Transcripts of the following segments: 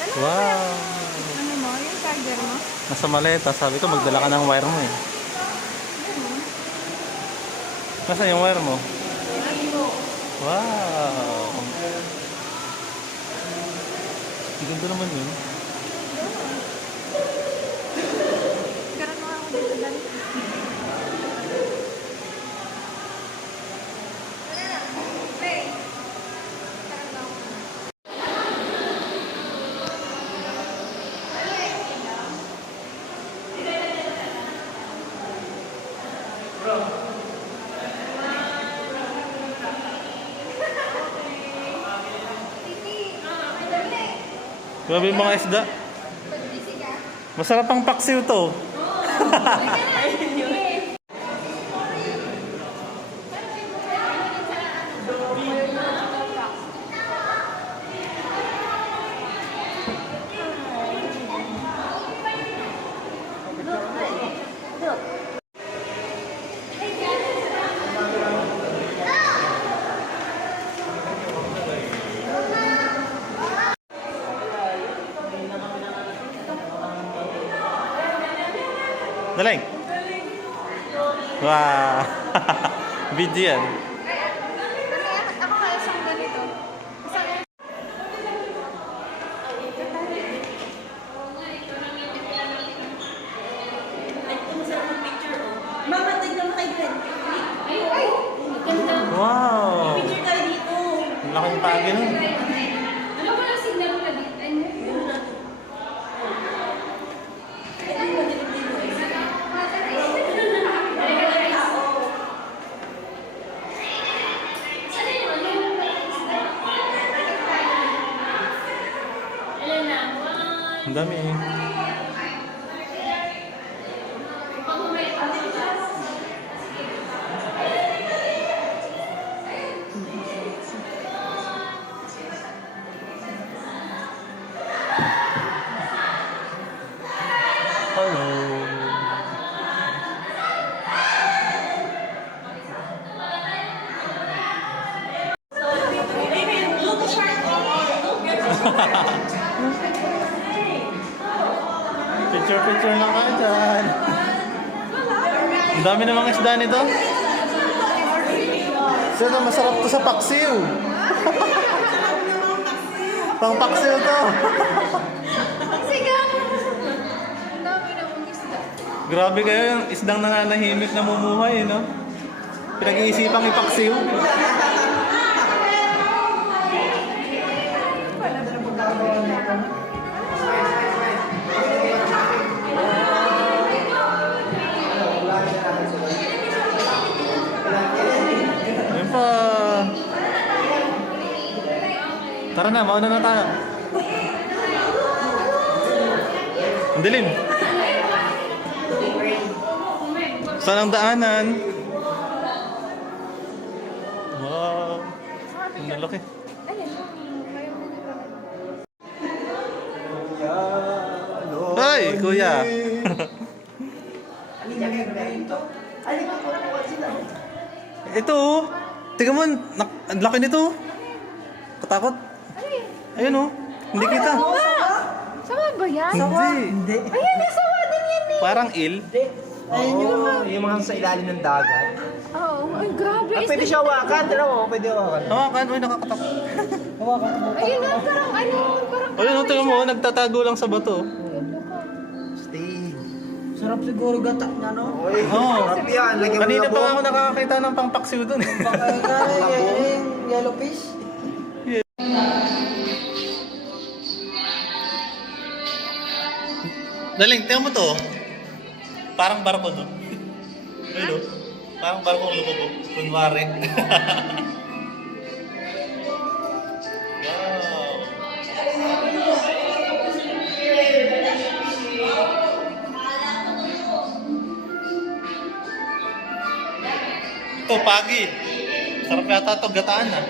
Wow. Ano mo? Yung charger mo? Nasa maleta. Sabi ko magdala ka ng wire mo eh. Nasaan yung wire mo? Wow. Ganda naman yun. Karoon mo ako dito dali. Grabe yung mga isda. Masarap ang paksiw to. Daling. Wow. Video yan. Ako nga isang ganito. Isang... Mama, tignan mo kay Gwen. Ay! Ganda. Wow. Picture tayo dito. Ang laking pagi nun. Ano ba yung signal na dito? Ang dami eh. Hello. Look sharp. Picture na kayo dyan. Ang dami namang isda nito. Sino masarap to sa paksiw. Pang paksiw to. Sigaw! Ang dami na mong isda. Grabe kayo yung isdang nananahimik na mumuhay, no? Pinag-iisipang ipaksiw. Ayun pa. Tara na, mauna na tayo. Ang dilim. Saan ang daanan? Wow. Ang laki. Hoy, kuya. Ito oh. Tingnan mo, ang laki nito. Katakot. Ayun oh. Hindi kita. Sama ba yan? Hindi. Ayan, nasawa din yan eh. Parang il. Yung mga sa ilalim ng dagat. Oo, ay grabe. Pwede siya hawakan, pwede hawakan. Hawakan, uy, nakakatakot. Ayun na, parang ano, parang... Ayun oh, tingnan mo, nagtatago lang sa bato. Stay. Sarap siguro gata niya, no? Oy, Oo. sarap yan. Lagyan mo Kanina ng pa labo. ako nakakakita ng pangpaksiw dun eh. Yung yellow fish. Daling, tingnan mo to. Parang barko to. Ayun oh. Parang barko ang lumubog. Kunwari. Wow. Ito, pagi. Sarap yata ito, gataan ah.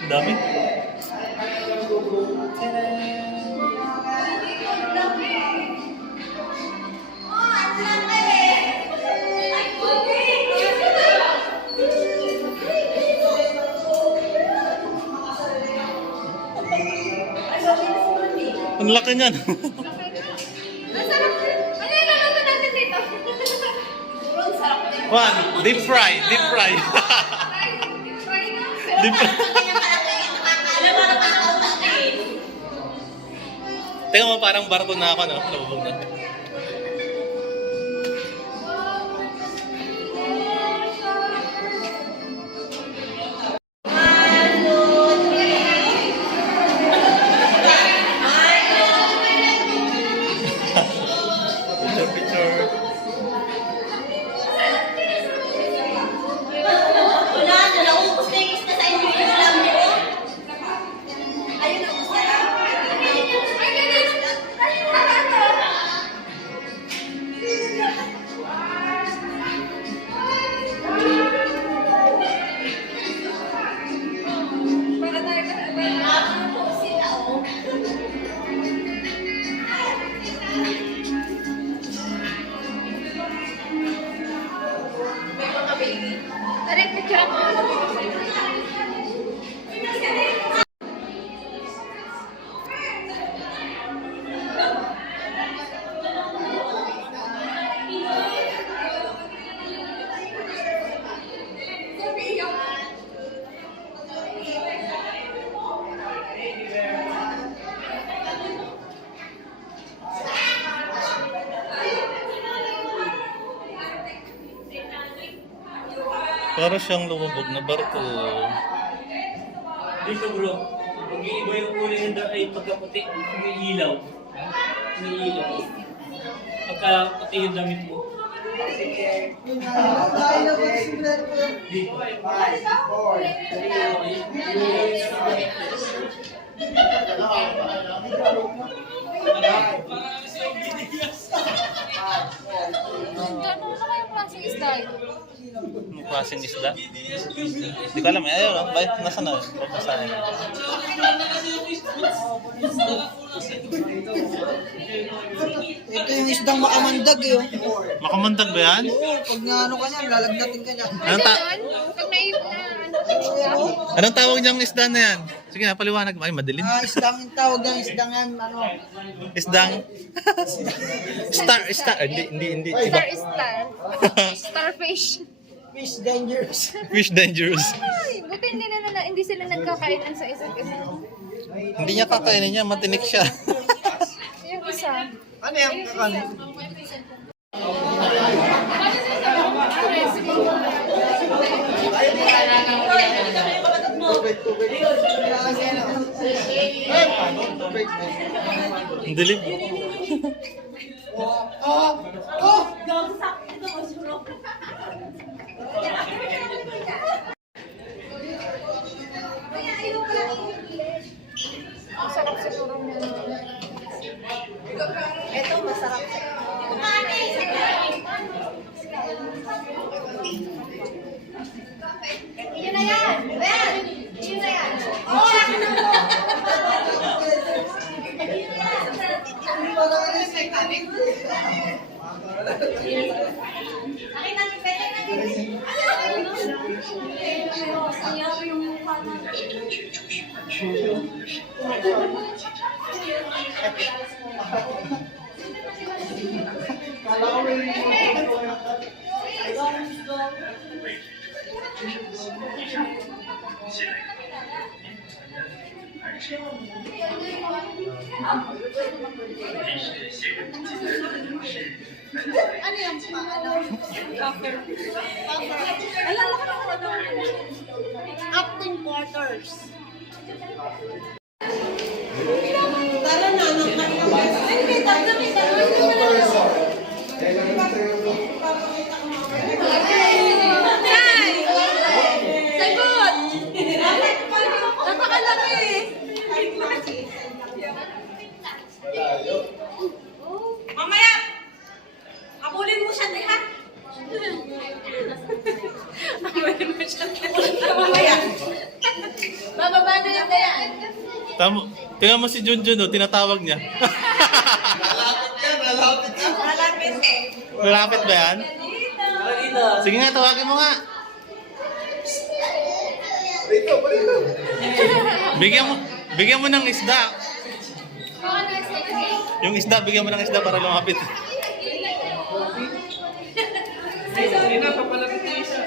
Ang dami. Ang laki niyan. Masarap. Ano yung luluto natin dito? Ang sarap din. One, deep fry, deep fry. Deep fry. Tingnan mo, parang barko na ako, no? Nabubog na. Picture, picture. Wala na, naubos na yung isda sa inyo. Alam niyo? Ayun ang masarap. Tara, picture ako. Para siyang lumubog na barko. Dito bro, mag-iiba yung kulay ng ay pagkaputi, umiilaw. Umiilaw. Pagka puti yung damit mo. Dito. Gano'n na kayong klaseng isda ito? Anong klaseng isda? Hindi ko alam. Ayun, no? Bakit nasa na? Babasahin. Ito yung isdang makamandag yun. Makamandag ba yan? Oo, pag naano ka niyan, lalagnatin ka niyan. Anong, ta- Ganun? Pag ano, anong tawag niyang isda na yan? Sige na, paliwanag. Ay, madilim. Isdang yung tawag ng isdang yan, ano. Isdang? Star. Hindi. Iba. Starfish. Fish dangerous. Fish dangerous. Ay, buti hindi sila nagkakainan sa isa't isa. Hindi niya kakainin niya, matinik siya. Yung isa. Ano yung kakanin? Ang dilim. Ang sarap siguro niya. Ito, masarap. Yun na yan! Ben! Yun na yan! Ano yung Acting quarters. Sagot! Napakalaki! Mamaya! Abulin mo siya, ha? Abulin mo siya. Mamaya! Bababa na yun na yan. Tama. Tingnan mo si Junjun, oh, tinatawag niya. Malapit eh. Malapit ba yan? Sige nga, tawagin mo nga. Bigyan mo ng isda. Mga next Yung isda, bigyan mo ng isda para lumapit. Hindi na, papalapit na isa.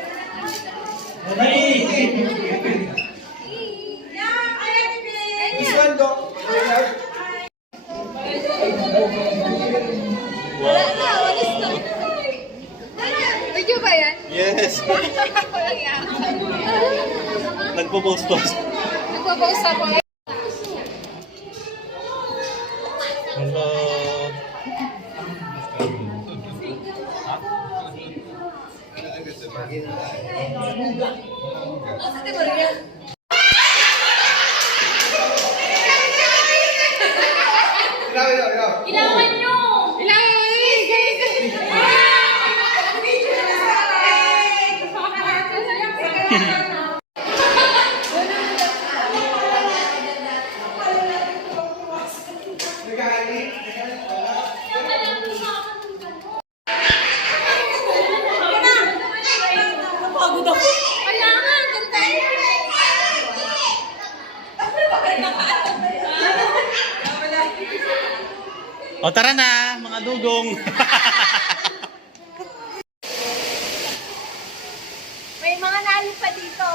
This one, Doc. Wala na, walis na. Video ba yan? Yes. Walang yan. Nagpo-post-post. Nagpo-post ako. Hello. Kailangan nyo! Ilang Napagod ako. Kaya nga, ganda O tara na, mga dugong. May mga nalipad dito.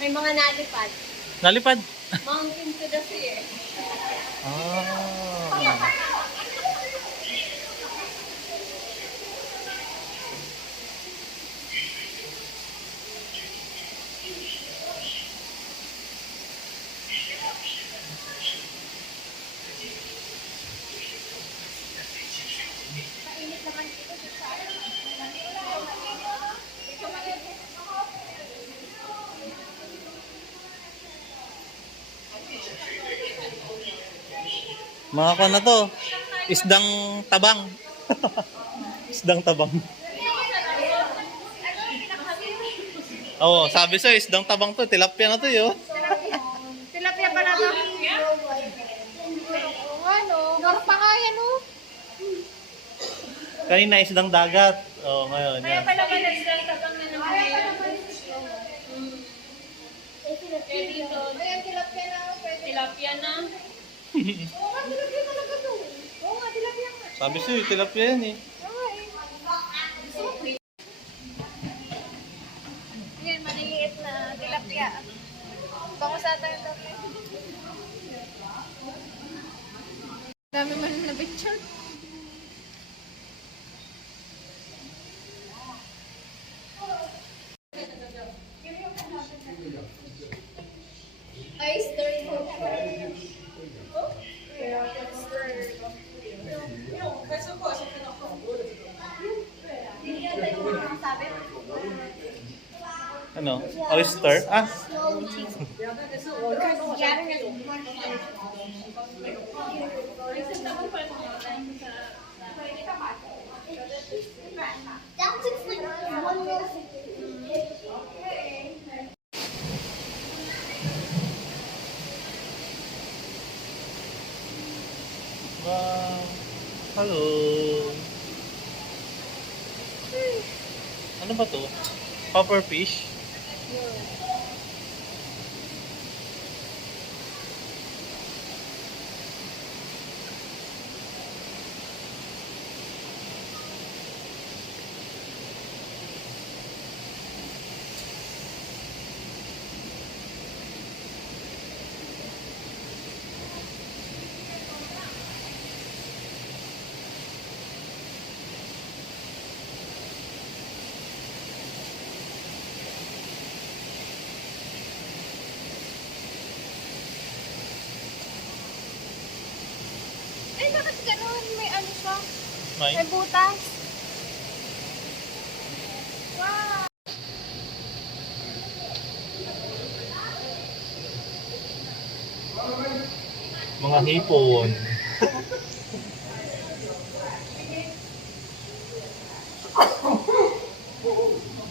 May mga nalipad. Nalipad. Mountain to the sea. Ah. Mga kan na to. Isdang tabang. Isdang tabang. Oo, sabi sa'yo, isdang tabang to. Tilapia na to yun. Tilapia pa na to. Oo nga no. Norpa nga yan oh. Kanina isdang dagat. Oo, ngayon. Kaya Yan. pala ba nagsasagang na naman ngayon? Kaya dito, Ayan, tilapia na. Pwede. tilapia na. Oo nga, tilapia talaga to. Oo nga, tilapia nga. Sabi sa'yo, tilapia yan eh. Oo eh. Yan, maliliit na tilapia. Bango sa atin ito. Dami man na picture. Ay, story ko. Ano? Oyster? Ah, That looks like one more. wow. Hello. Ano ba to? Puffer fish? Eh, bakit ganun? May ano siya? May? May butas. Wow! Mga hipon.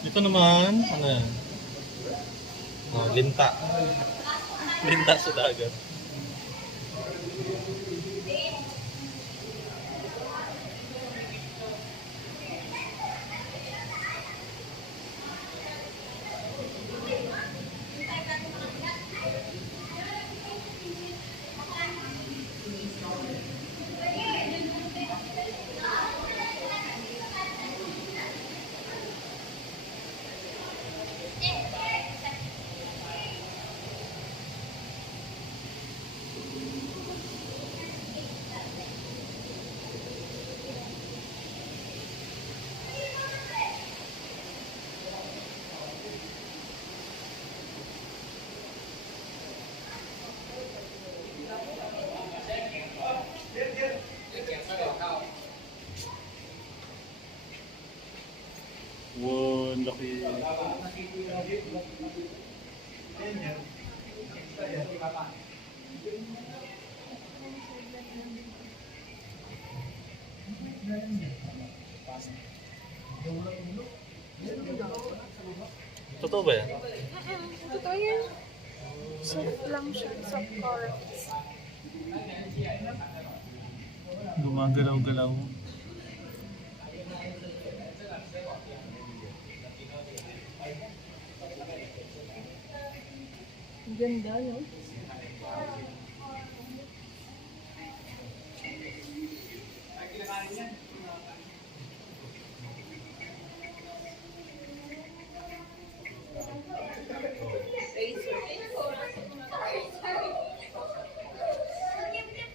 Ito naman, ano yan? Oh, linta. Linta sa dagat. Totoo ba yan? Totoo yan. Soft lang siya. Soft corals. Gumagalaw-galaw. Ganda, no?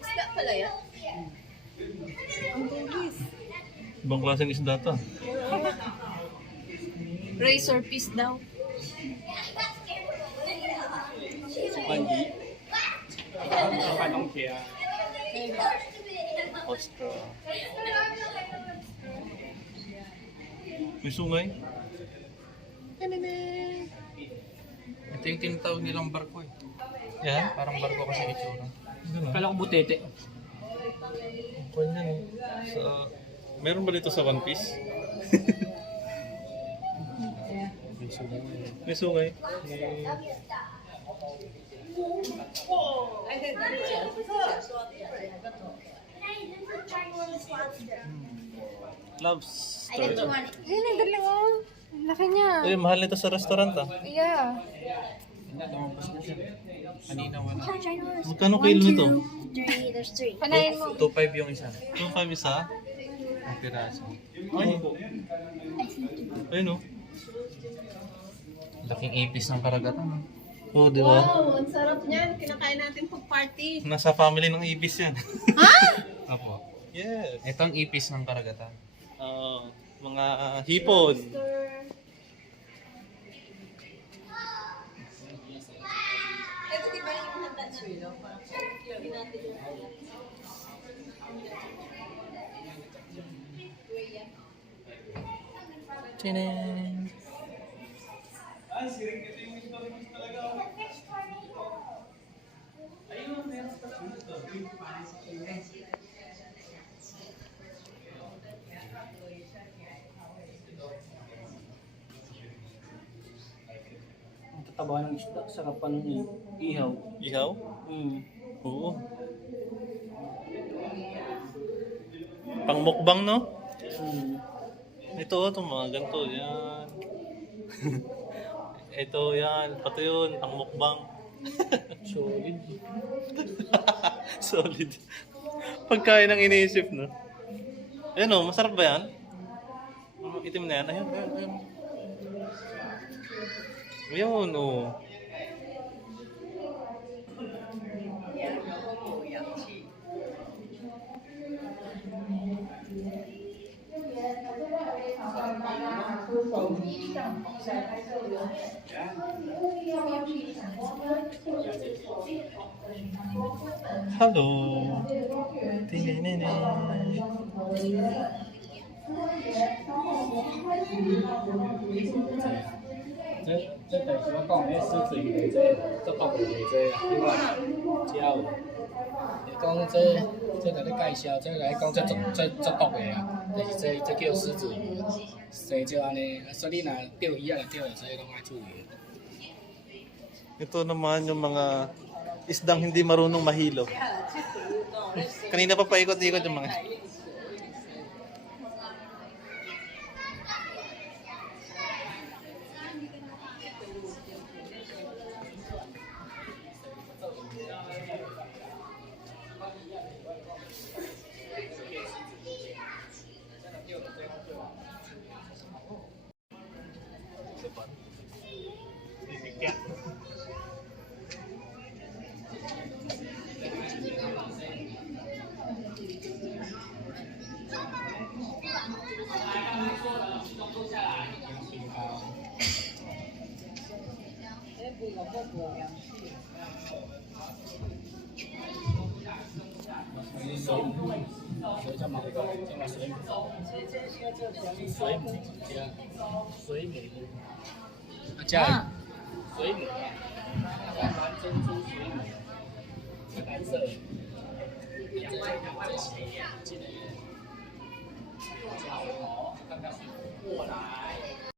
Isda pala yan. Ang tulis. Ibang klaseng isda to. Razor piece daw. Ostra. May sungay? Ito yung tinatawag nilang barko eh. Yan? Parang barko kasi itsura. Ganun. Kala ko butete. Kwan yan eh. Meron ba dito sa One Piece? May sungay. Lobster. Ayun, ang galing oh. Ang laki niya. Eh, mahal nito sa restaurant ah. Yeah. Kanina wala. Magkano kilo nito? Panayin mo. 2.5 yung isa. 2.5 isa? Ang piraso. Ay, ayun oh. Laking ipis ng karagatan. Oh, di ba? Wow, ang sarap niyan. Kinakain natin pag party. Nasa family ng ibis yan. Opo. Yes. Ito ang ipis ng karagatan. Mga hipon. Ito di ba yung handa na rin? Hindi natin Tining. Ang tataba ng isda. Sarap pa nun eh. Ihaw. Ihaw? Oo. Pang-mukbang, no? Ito, mga ganito. Yan. Ito, yan. Pato yun. Pang-mukbang. Solid. Solid. Pagkain ang iniisip, no? Ayan o, masarap ba yan? Itim na yan. Ayun, ayun, ayun. Ayun, o. Hello. Tinenene. 这第時我講嘅獅子魚這北部嘅這啊，另外只有你講這甲你介紹，這來講這毒嘅啊，就是這叫獅子魚，生就安尼，所以你若釣魚啊，釣到這攏愛注意。 Ito naman yung mga isdang hindi marunong mahilo. Kanina pa paikot-ikot yung mga...水母，台湾珍珠水母，蓝色的，这是这个叫什么？那是过来。